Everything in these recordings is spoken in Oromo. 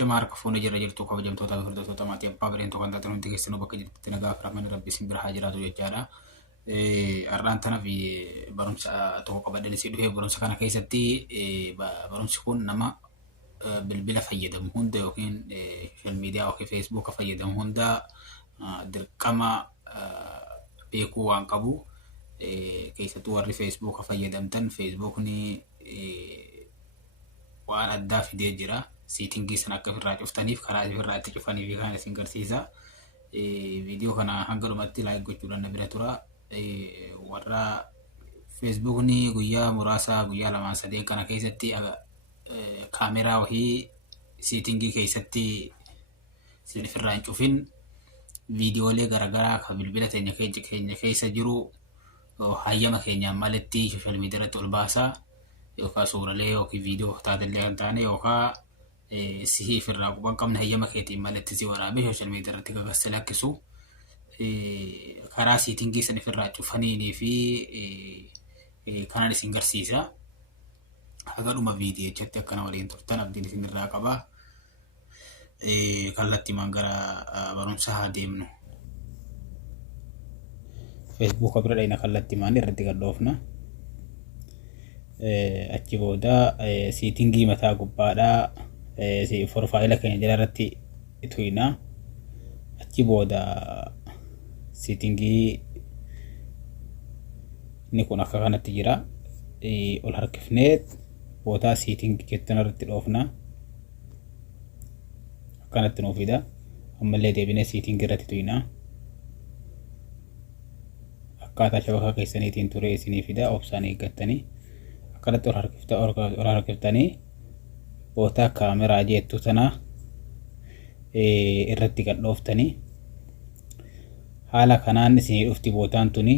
Ashamarka phone jira jirtu kabajamtoota firdatoota maatii abbaa bireen tokko kan taatan hundi keessanuu bakka jirtutti nagaa fi rahmanni rabbi isin bira haa jiraatu jechaadha. Har'aan tanaaf barumsa tokko qabadhanii si dhufee barumsa kana keessatti barumsi kun nama bilbila fayyadamu hunda yookiin social media yookiin Facebook fayyadamu hunda dirqama beekuu waan qabu. Keessattuu warri Facebook fayyadamtan Facebook ni waan addaa fidee jira. Settingii sana akka ofirraa cuftaniif karaa ofirraa itti cufaniif kan isin garsiisa. Video kana hanga dhumatti like gochuudhaan na bira tura. Warra Facebook ni guyyaa muraasa guyyaa lamaan sadeen kana keessatti kaameraa wahii settingii keessatti isin ofirraa hin cufin viidiyoolee garaagaraa kan bilbila keenya keessa jiru hayyama keenyaan malatti social media irratti ol baasaa yookaan suuralee yookiin viidiyoo taatellee kan taane yookaan si ofirraa quban qabna hayyama keetiin malatti si waraabee social media irratti gagassee lakkisu karaa settingii sana ofirraa cufaniinii fi kanaan isin garsiisa. Haga dhuma viidiyoo jetti akkana waliin turtan abdiin isin irraa qaba. Kallattiimaan gara barumsa haa deemnu. Facebook bira dhayna kallattiimaan irratti gadhoofna. Achi booda settingii mataa gubbaadhaa profaayila keenya jala irratti tuyna. Achi booda settingii inni kun akka kanatti jira. Ol harkifnee booda settingii jettan irratti dhoofna. Akkanatti nuuf fida. Ammallee deebinee settingii irratti tuyna. Akkaataa shabaka keessaniitiin ture isinii fida obsaan eeggattanii. Akkanatti ol harkiftanii booda kaameraa jettu tana irratti gadhooftanii haala kanaan isinii dhufti bootaan tuni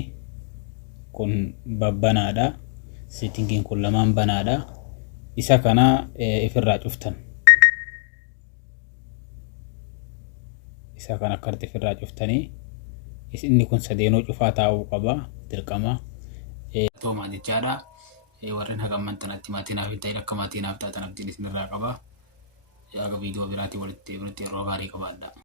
kun babbanaadha. Settingiin kun lamaan banaadha. Isa kana ifirraa cuftan. Isa kana akkatti ifirraa cuftanii inni kun sadeenuu cufaa taa'uu qaba dirqama. Toomaa jechaadha. Warreen hagamman tanatti maatiinaaf hin ta'in akka maatiinaaf taatan abdiin isin irraa qaba. Aga viidiyoo biraatii walitti yeroo gaarii qabaadha.